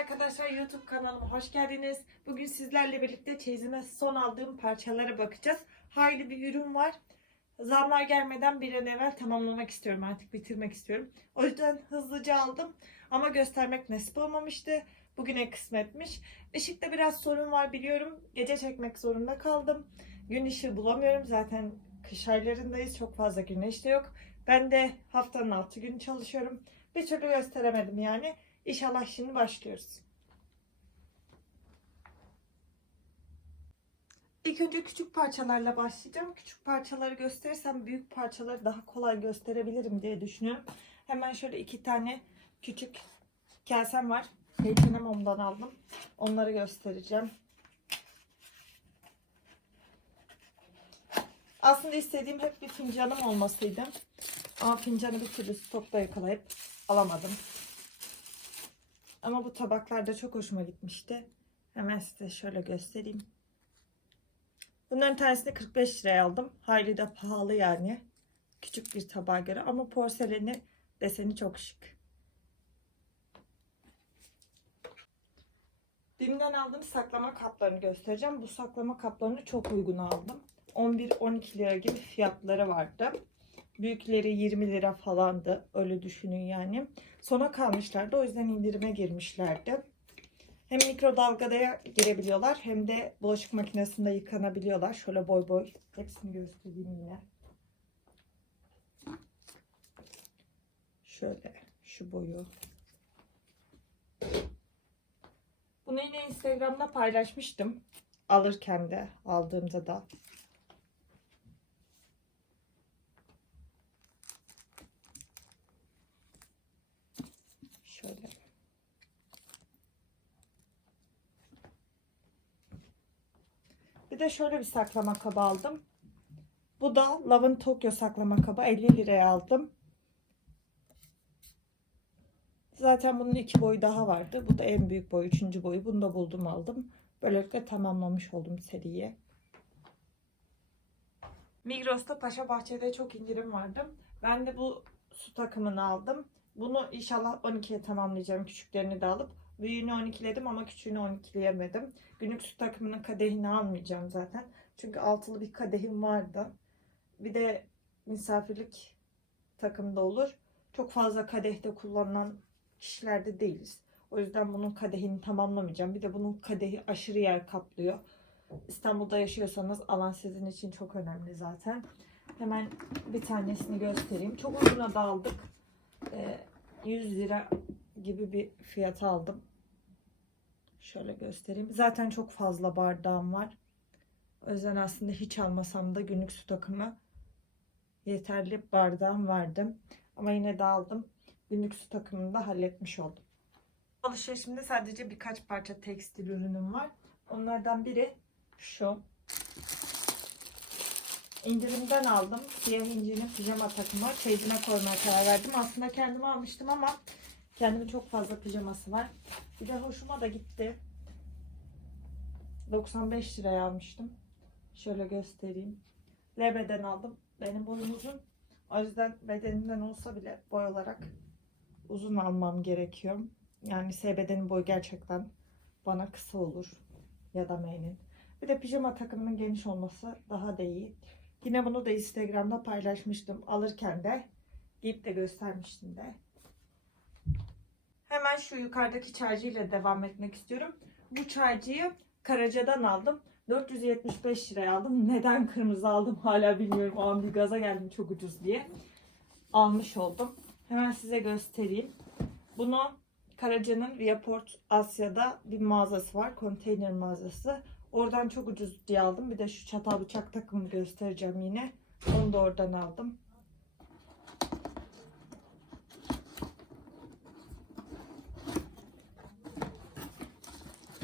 arkadaşlar YouTube kanalıma hoş geldiniz. Bugün sizlerle birlikte çeyizime son aldığım parçalara bakacağız. Hayli bir ürün var. Zamlar gelmeden bir an evvel tamamlamak istiyorum artık bitirmek istiyorum. O yüzden hızlıca aldım ama göstermek nasip olmamıştı. Bugüne kısmetmiş. Işıkta biraz sorun var biliyorum. Gece çekmek zorunda kaldım. Gün ışığı bulamıyorum. Zaten kış aylarındayız. Çok fazla güneş de yok. Ben de haftanın 6 günü çalışıyorum. Bir türlü gösteremedim yani. İnşallah şimdi başlıyoruz. İlk önce küçük parçalarla başlayacağım. Küçük parçaları gösterirsem büyük parçaları daha kolay gösterebilirim diye düşünüyorum. Hemen şöyle iki tane küçük kasem var. H&M ondan aldım. Onları göstereceğim. Aslında istediğim hep bir fincanım olmasıydı. Ama fincanı bir türlü stokta yakalayıp alamadım. Ama bu tabaklar da çok hoşuma gitmişti. Hemen size şöyle göstereyim. Bunların tanesini 45 liraya aldım. Hayli de pahalı yani. Küçük bir tabağa göre ama porseleni deseni çok şık. Bim'den aldığım saklama kaplarını göstereceğim. Bu saklama kaplarını çok uygun aldım. 11-12 lira gibi fiyatları vardı. Büyükleri 20 lira falandı. Öyle düşünün yani. Sona kalmışlardı. O yüzden indirime girmişlerdi. Hem mikrodalgada girebiliyorlar hem de bulaşık makinesinde yıkanabiliyorlar. Şöyle boy boy. Hepsini göstereyim yine. Şöyle şu boyu. Bunu yine Instagram'da paylaşmıştım. Alırken de aldığımda da. Şöyle. Bir de şöyle bir saklama kabı aldım. Bu da Love'ın Tokyo saklama kabı. 50 liraya aldım. Zaten bunun iki boyu daha vardı. Bu da en büyük boyu, üçüncü boyu. Bunu da buldum aldım. Böylelikle tamamlamış oldum seriyi. Migros'ta Paşa Bahçe'de çok indirim vardı. Ben de bu su takımını aldım. Bunu inşallah 12'ye tamamlayacağım. Küçüklerini de alıp. Büyüğünü 12'ledim ama küçüğünü 12'leyemedim. Günlük su takımının kadehini almayacağım zaten. Çünkü altılı bir kadehim vardı. Bir de misafirlik takımda olur. Çok fazla kadehte kullanılan kişilerde değiliz. O yüzden bunun kadehini tamamlamayacağım. Bir de bunun kadehi aşırı yer kaplıyor. İstanbul'da yaşıyorsanız alan sizin için çok önemli zaten. Hemen bir tanesini göstereyim. Çok uyguna da aldık. Ee, 100 lira gibi bir fiyat aldım. Şöyle göstereyim. Zaten çok fazla bardağım var. O yüzden aslında hiç almasam da günlük su takımı yeterli bardağım vardı. Ama yine de aldım. Günlük su takımını da halletmiş oldum. Alışverişimde sadece birkaç parça tekstil ürünüm var. Onlardan biri şu. İndirimden aldım. Siyah incinin pijama takımı. Çeyizime koymaya karar verdim. Aslında kendime almıştım ama kendimin çok fazla pijaması var. Bir de hoşuma da gitti. 95 liraya almıştım. Şöyle göstereyim. Lebeden aldım. Benim boyum uzun. O yüzden bedenimden olsa bile boy olarak uzun almam gerekiyor. Yani S bedenin boyu gerçekten bana kısa olur. Ya da M'nin. Bir de pijama takımının geniş olması daha da iyi. Yine bunu da Instagram'da paylaşmıştım. Alırken de giyip de göstermiştim de. Hemen şu yukarıdaki çaycıyla devam etmek istiyorum. Bu çaycıyı Karaca'dan aldım. 475 liraya aldım. Neden kırmızı aldım hala bilmiyorum. O an bir gaza geldim çok ucuz diye. Almış oldum. Hemen size göstereyim. Bunu Karaca'nın Viaport Asya'da bir mağazası var. Konteyner mağazası. Oradan çok ucuz diye aldım. Bir de şu çatal bıçak takımı göstereceğim yine. Onu da oradan aldım.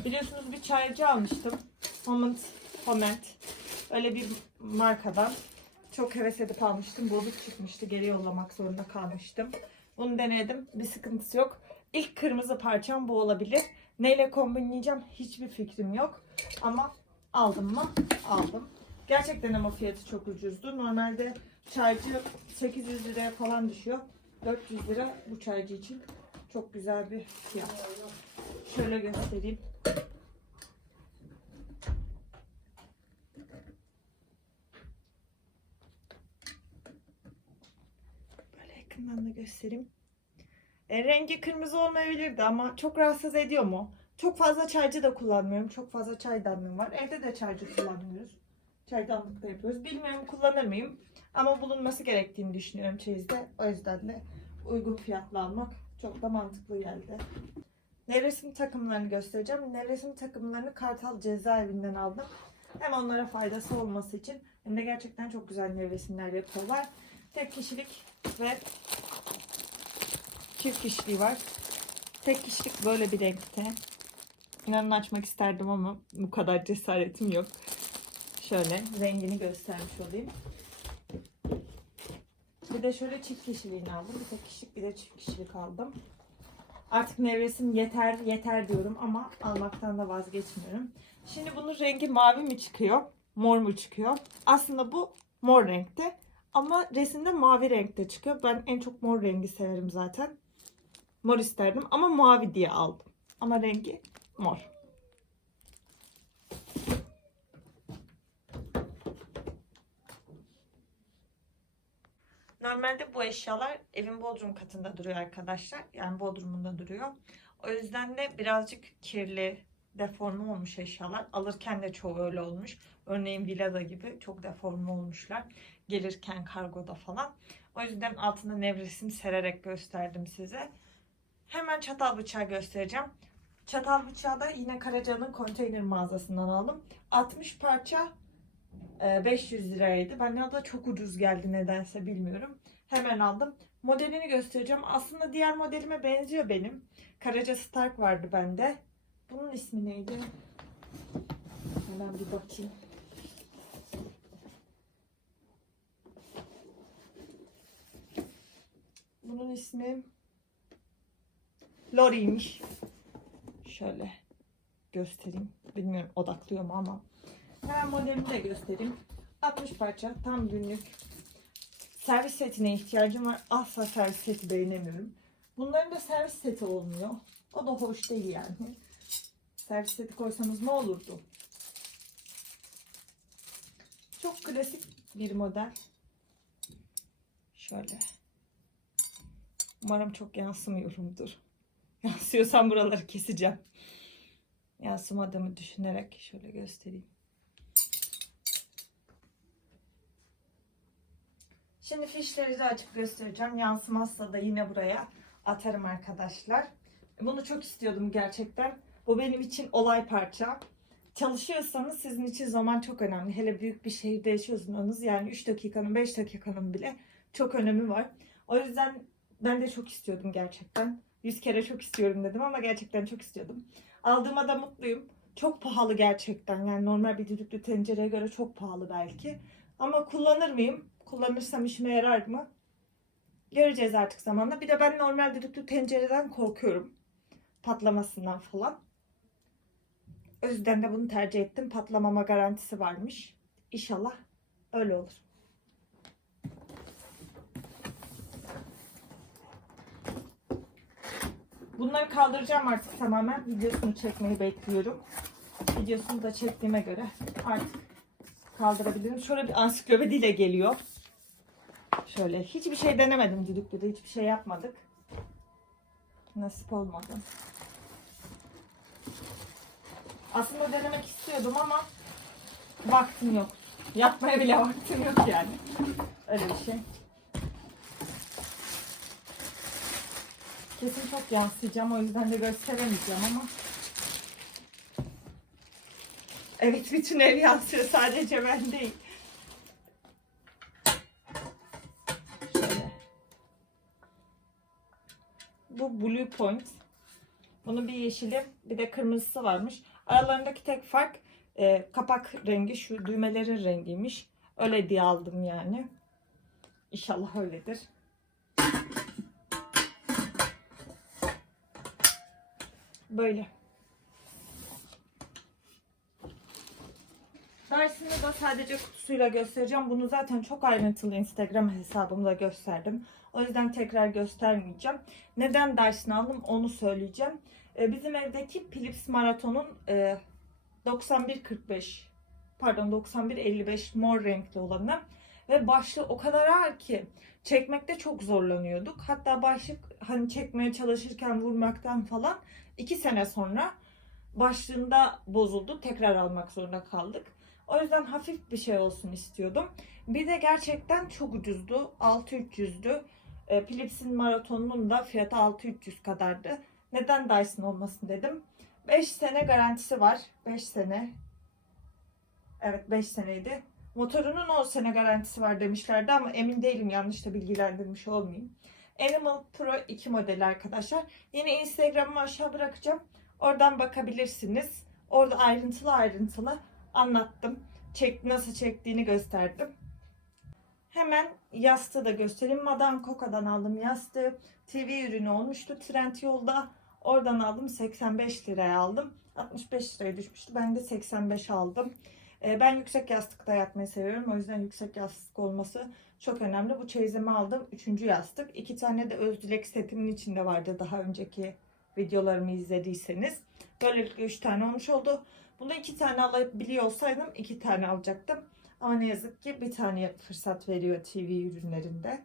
Biliyorsunuz bir çaycı almıştım. Moment, Moment. Öyle bir markadan. Çok heves edip almıştım. Bozuk çıkmıştı. Geri yollamak zorunda kalmıştım. Bunu denedim. Bir sıkıntısı yok. İlk kırmızı parçam bu olabilir. Neyle kombinleyeceğim hiçbir fikrim yok. Ama aldım mı? Aldım. Gerçekten ama fiyatı çok ucuzdu. Normalde çaycı 800 liraya falan düşüyor. 400 lira bu çaycı için çok güzel bir fiyat. Şöyle göstereyim. Böyle yakından da göstereyim. E, rengi kırmızı olmayabilirdi ama çok rahatsız ediyor mu? Çok fazla çaycı da kullanmıyorum. Çok fazla çaydanlığım var. Evde de çaycı kullanmıyoruz. Çaydanlıkta yapıyoruz. Bilmiyorum kullanır mıyım? Ama bulunması gerektiğini düşünüyorum çeyizde. O yüzden de uygun fiyatlı almak çok da mantıklı geldi. Nevresim takımlarını göstereceğim. Nevresim takımlarını Kartal cezaevinden aldım. Hem onlara faydası olması için hem de gerçekten çok güzel nevresimler yapıyorlar. Tek kişilik ve çift kişiliği var. Tek kişilik böyle bir renkte. İnanın açmak isterdim ama bu kadar cesaretim yok. Şöyle rengini göstermiş olayım. Bir de şöyle çift kişiliğini aldım. Bir tek kişilik bir de çift kişilik aldım. Artık nevresim yeter yeter diyorum ama almaktan da vazgeçmiyorum. Şimdi bunun rengi mavi mi çıkıyor? Mor mu çıkıyor? Aslında bu mor renkte. Ama resimde mavi renkte çıkıyor. Ben en çok mor rengi severim zaten. Mor isterdim ama mavi diye aldım. Ama rengi mor. Normalde bu eşyalar evin bodrum katında duruyor arkadaşlar. Yani bodrumunda duruyor. O yüzden de birazcık kirli, deforme olmuş eşyalar. Alırken de çoğu öyle olmuş. Örneğin villada gibi çok deforme olmuşlar. Gelirken kargoda falan. O yüzden altına nevresim sererek gösterdim size. Hemen çatal bıçağı göstereceğim. Çatal bıçağı da yine Karaca'nın konteyner mağazasından aldım. 60 parça 500 liraydı. Bana da çok ucuz geldi nedense bilmiyorum. Hemen aldım. Modelini göstereceğim. Aslında diğer modelime benziyor benim. Karaca Stark vardı bende. Bunun ismi neydi? Hemen bir bakayım. Bunun ismi Lori'ymiş. Şöyle göstereyim. Bilmiyorum odaklıyor mu ama. Hemen modelimi de göstereyim. 60 parça tam günlük. Servis setine ihtiyacım var. Asla servis seti beğenemiyorum. Bunların da servis seti olmuyor. O da hoş değil yani. Servis seti koysanız ne olurdu? Çok klasik bir model. Şöyle. Umarım çok yansımıyorumdur. Yansıyorsam buraları keseceğim. Yansımadığımı düşünerek şöyle göstereyim. Şimdi fişleri de açıp göstereceğim. Yansımazsa da yine buraya atarım arkadaşlar. Bunu çok istiyordum gerçekten. Bu benim için olay parça. Çalışıyorsanız sizin için zaman çok önemli. Hele büyük bir şehirde yaşıyorsanız yani 3 dakikanın 5 dakikanın bile çok önemi var. O yüzden ben de çok istiyordum gerçekten. 100 kere çok istiyorum dedim ama gerçekten çok istiyordum. Aldığıma da mutluyum. Çok pahalı gerçekten. Yani normal bir düdüklü tencereye göre çok pahalı belki. Ama kullanır mıyım? Kullanırsam işime yarar mı? Göreceğiz artık zamanla. Bir de ben normal düdüklü tencereden korkuyorum. Patlamasından falan. O yüzden de bunu tercih ettim. Patlamama garantisi varmış. İnşallah öyle olur. Bunları kaldıracağım artık tamamen. Videosunu çekmeyi bekliyorum. Videosunu da çektiğime göre artık kaldırabilirim. Şöyle bir ansiklopediyle geliyor. Şöyle hiçbir şey denemedim düdüklüde. Hiçbir şey yapmadık. Nasip olmadı. Aslında denemek istiyordum ama vaktim yok. Yapmaya bile vaktim yok yani. Öyle bir şey. Kesin çok yansıyacağım o yüzden de gösteremeyeceğim ama. Evet bütün ev yansıyor sadece ben değil. Bu Blue Point. Bunun bir yeşili bir de kırmızısı varmış. Aralarındaki tek fark e, kapak rengi şu düğmelerin rengiymiş. Öyle diye aldım yani. İnşallah öyledir. Böyle. Dersini de sadece kutusuyla göstereceğim. Bunu zaten çok ayrıntılı Instagram hesabımda gösterdim. O yüzden tekrar göstermeyeceğim. Neden dersini aldım onu söyleyeceğim. E, bizim evdeki Philips Marathon'un e, 9145 pardon 9155 mor renkli olanı ve başlığı o kadar ağır ki çekmekte çok zorlanıyorduk. Hatta başlık hani çekmeye çalışırken vurmaktan falan iki sene sonra başlığında bozuldu. Tekrar almak zorunda kaldık. O yüzden hafif bir şey olsun istiyordum. Bir de gerçekten çok ucuzdu. 6300'dü. E, Philips'in maratonunun da fiyatı 6300 kadardı. Neden Dyson olmasın dedim. 5 sene garantisi var. 5 sene. Evet 5 seneydi. Motorunun 10 sene garantisi var demişlerdi ama emin değilim yanlış da bilgilendirmiş olmayayım. Animal Pro 2 modeli arkadaşlar. Yine Instagram'ımı aşağı bırakacağım. Oradan bakabilirsiniz. Orada ayrıntılı ayrıntılı anlattım. Çek, nasıl çektiğini gösterdim. Hemen yastığı da göstereyim. Madame Coca'dan aldım yastığı. TV ürünü olmuştu Trendyol'da. Oradan aldım 85 liraya aldım. 65 liraya düşmüştü. Ben de 85 aldım. Ee, Ben yüksek yastıkta yatmayı seviyorum. O yüzden yüksek yastık olması çok önemli. Bu çeyizimi aldım. Üçüncü yastık. İki tane de Özdilek setimin içinde vardı daha önceki videolarımı izlediyseniz. Böylelikle üç tane olmuş oldu. Bunu iki tane alabiliyor olsaydım iki tane alacaktım. Ama ne yazık ki bir tane fırsat veriyor TV ürünlerinde.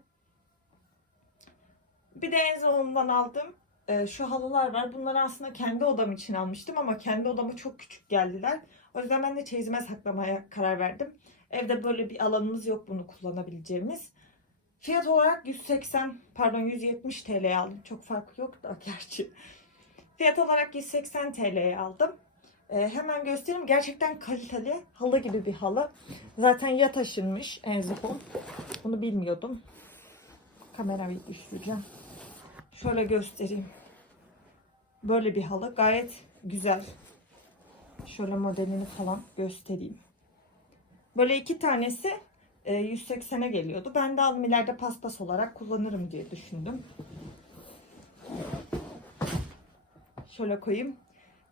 Bir de Enzo'ndan aldım. Ee, şu halılar var. Bunları aslında kendi odam için almıştım ama kendi odama çok küçük geldiler. O yüzden ben de çeyizime saklamaya karar verdim. Evde böyle bir alanımız yok bunu kullanabileceğimiz. Fiyat olarak 180 pardon 170 TL'ye aldım. Çok fark yok da gerçi. Fiyat olarak 180 TL'ye aldım. Ee, hemen göstereyim. Gerçekten kaliteli. Halı gibi bir halı. Zaten ya taşınmış Enzipon. Bunu bilmiyordum. Kamerayı düşüreceğim. Şöyle göstereyim. Böyle bir halı. Gayet güzel. Şöyle modelini falan göstereyim. Böyle iki tanesi e, 180'e geliyordu. Ben de aldım ileride paspas olarak kullanırım diye düşündüm. Şöyle koyayım.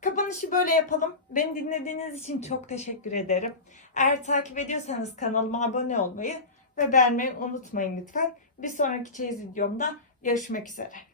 Kapanışı böyle yapalım. Beni dinlediğiniz için çok teşekkür ederim. Eğer takip ediyorsanız kanalıma abone olmayı ve beğenmeyi unutmayın lütfen. Bir sonraki çeyiz videomda görüşmek üzere.